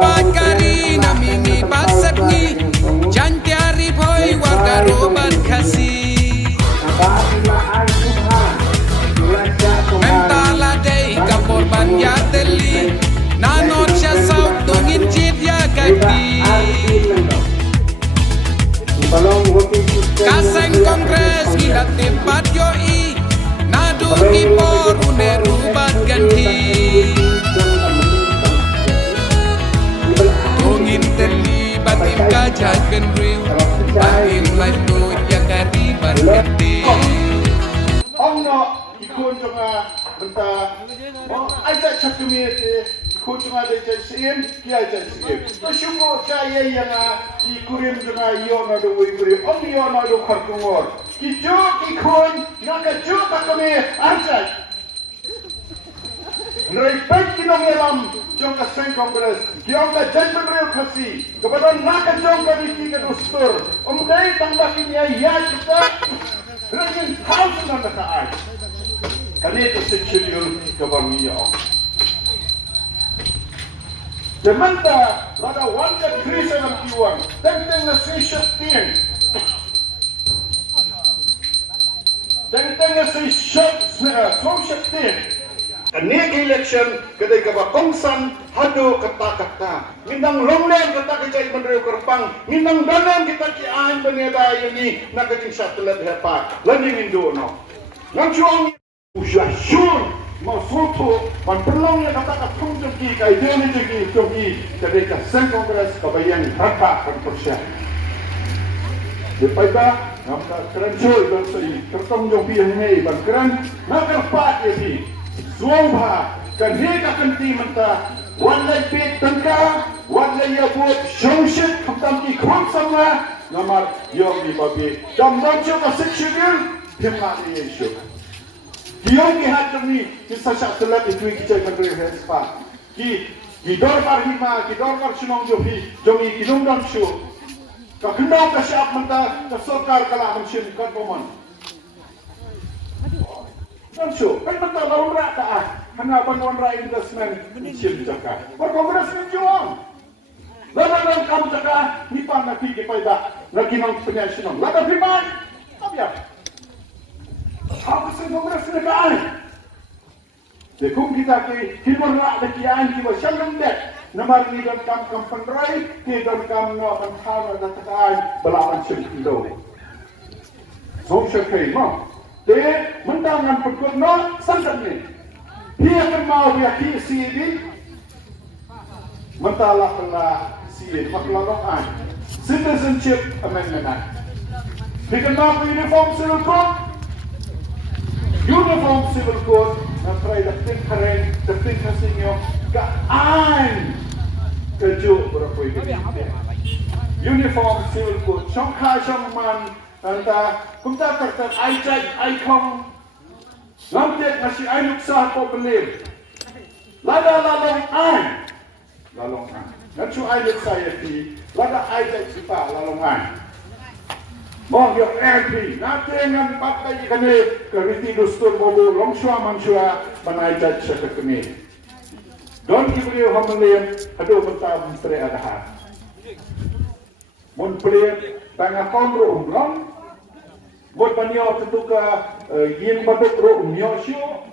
pakari namini pasakni jantiari boy warga roban kasih mentala day kaporban ya teli nanot siya saut dongin chit ya gati kaseng kongres gila tempat yoi nadu kipor une rubat ganti dongin teli batim gajah genril batim lato ya kariban ganti ongno ikut cuma bentar ajak cakumi ikut cuma ada caksim dia caksim bersyukur saya yang ikurim cuma iyo nado ikurim iyo nado kartungor kijuk ikut nak juk kami ajak Mereka kinong yalam jong kaseng kongres kiong ka judgment real kasi kepada nak jong kami tiga dustur umday tambahin ya kita Rajin thousand on the car. Kanito section kabamiya. Demanda lada 1371. Tengteng na 315. Tengteng na 315. Kanig election kadai kaba kongsan hado kata-kata. Minang longlen kata kajay menrew kerpang. Minang dalam kita kiahan banyada ini nakajing satelit hepa. Landing indo no. Nang chuang usah syur masuto panperlong yang kata katong jeki kay dene jeki jogi kadai ka sen kongres kabayan harpa persia. Depaita namka kerancoy dan sei kertong jong pian nei ban keran nakarpat yesi. Suamha kan heka kanti menta walai pet tangka walai yabut shongshit khamtam ki khon samna namar yogi babi damdam cho ka sikshigil himma yeshu yogi hatni kisa shaklat itui kichai kandre hespa ki dor par hima ki dor par chinong jobi jomi kinong dam shu ka khandam ka shap menta ka sarkar kala hamshin kan bomon Langsung, kan betul lawan rakyat. Kenapa lawan rakyat investment sim cakap? Berkongres menjual. Lawan kamu cakap, ni pan nak pergi pada nak kinong penyasinong. Lawan firman, apa ya? Apa sih kongres negara? Dekung kita ke hilmon rak dekian kita shalom dek. Namar ni dan kam penrai, kita dan kam no penthara dan tekan belawan sim indo. Social payment. Dia mendangan perkara sangat ni. Dia akan mau dia KCB mentalah kala CA maklarakan Citizenship Amendment. Dia akan mau Uniform Civil Code yang try dapat keren, dapat hasilnya kean keju berapa ini. Uniform Civil Code, sangka sangman. Anta, kumta terter aijai aikong lamtek masih ainuk sah problem. Lada lalong an. Nanti ainuk saya di lada aijai sipa lalong an. Mau yo MP, nanti dengan pakai kene keriti dustur bobo longsua mansua banaijai sekekene. Don kibrio hamelem, aduh mentah menteri adahan. Mun pelem tengah kontrol umrong. Buat banyak ketuka yang badut ro umyosyo,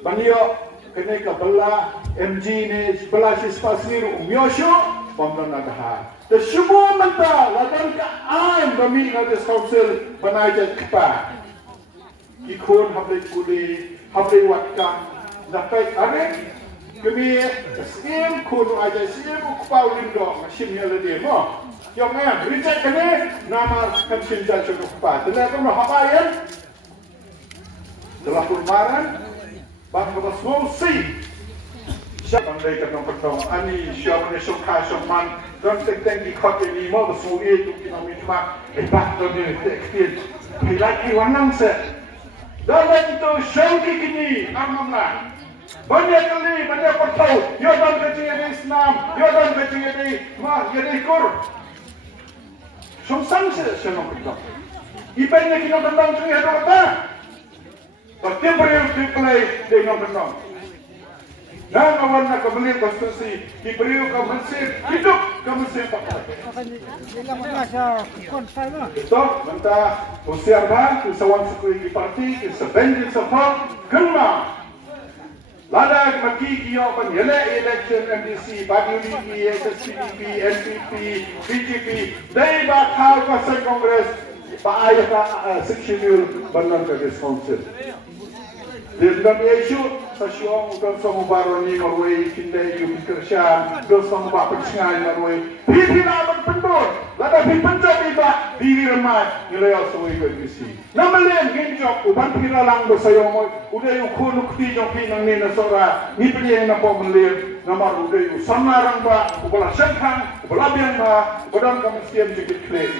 banyak kena kabela MG ni sebelah spasi ro umyosyo, pamdan ada. Tersemua mentah ladan ka ain kami ada council banai kepa. Ikon hablai kuli, hablai watkan, dapat are kami skim kuno aja skim kupau lindo macam ni dia mo. Yang mana reject kene nama kansin jatuh kepa. Tenang kamu hapayan. Telah kurmaran, bang kita semua si. Siapa mereka yang bertemu? Ani siapa yang suka man. Dan tentang di kota ini mau semua itu kita minta. Bakal ni tekstil. Pilih wanang se. Dalam itu syauki kini amamlah. Banyak kali banyak bertahu. Yo dan kecil di Islam, yo dan kecil di mah jadi kur. Sungsang senang kita. Ibaratnya kita tentang sini ada apa? Pasti beriu diplay dengan benar. Dan awan nak kebelir konstitusi diberi ke mesin hidup ke mesin pakai. So, mentah usiar bah, usahawan sekui di parti, sebenarnya sepuluh kena. Lada maki kiyo penyele election MDC, bagi UDP, SSPDP, NPP, BJP, dari bakal pasal Kongres, Pak Ayah Seksyidul benar ke responsif. Dan isu sasyong dan sama baroni marway kindai yu kerja dan sama bapak cengai marway pipi naman pendur lada pipi penjadi ba diri remai nilai asoi berdisi namalen genjok uban pira lang bersayong mo udah yung kunuk ti jong pinang nina sora ni penyeng na po menlir namar udah yung samarang ba ubala sengkang ubala biang ba ubadan kamisian jikit klik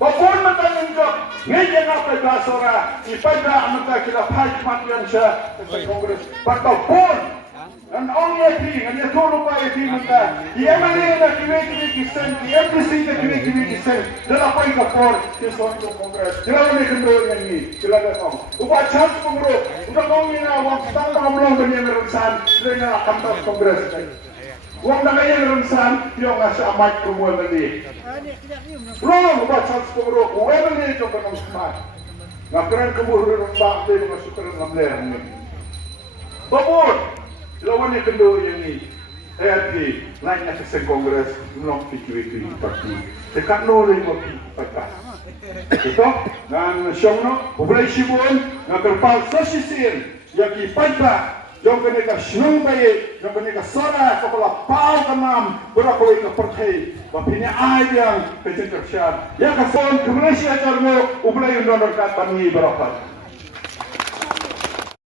Bapun mata nunjuk, ngayon nga kay Basora, ipada mata kila Pajman yan siya sa Kongres. Bapun, ang only ang yatulong pa mata, i-MLA na kiwi-kiwi-kisen, i-MPC na kiwi-kiwi-kisen, dala pa yung kapor, kison yung Kongres. Kila na may kendo yan ni, kila na kong. Upa chance kong bro, upa kong ginawang, stang na kamulong ba niya meron saan, sila na kantas Kongres. Huwag na kayo naransan yung nasa amay kumwemali. Bro, ba chance ko bro, kumwemali ito ka ng smart. Ngakran kumuro ng bakte yung nasukaran ng lerang. Babor! Ilawan niya kando yan ni ARD, lain na sa Kongres, yung pikiwiki yung parti. Tekat no rin mo pagka. Ito, ng siyong no, ubulay sibuan, ngakapal sa sisin, yaki pagka, Jom kene ka shnung baye, jom kene ka sora, kapala pau kanam, berak kau ika percaya, bapaknya ayang kecil-kecil. Ya kasih, kemudian siapa jarmo, ublay undang kat tangi berapat.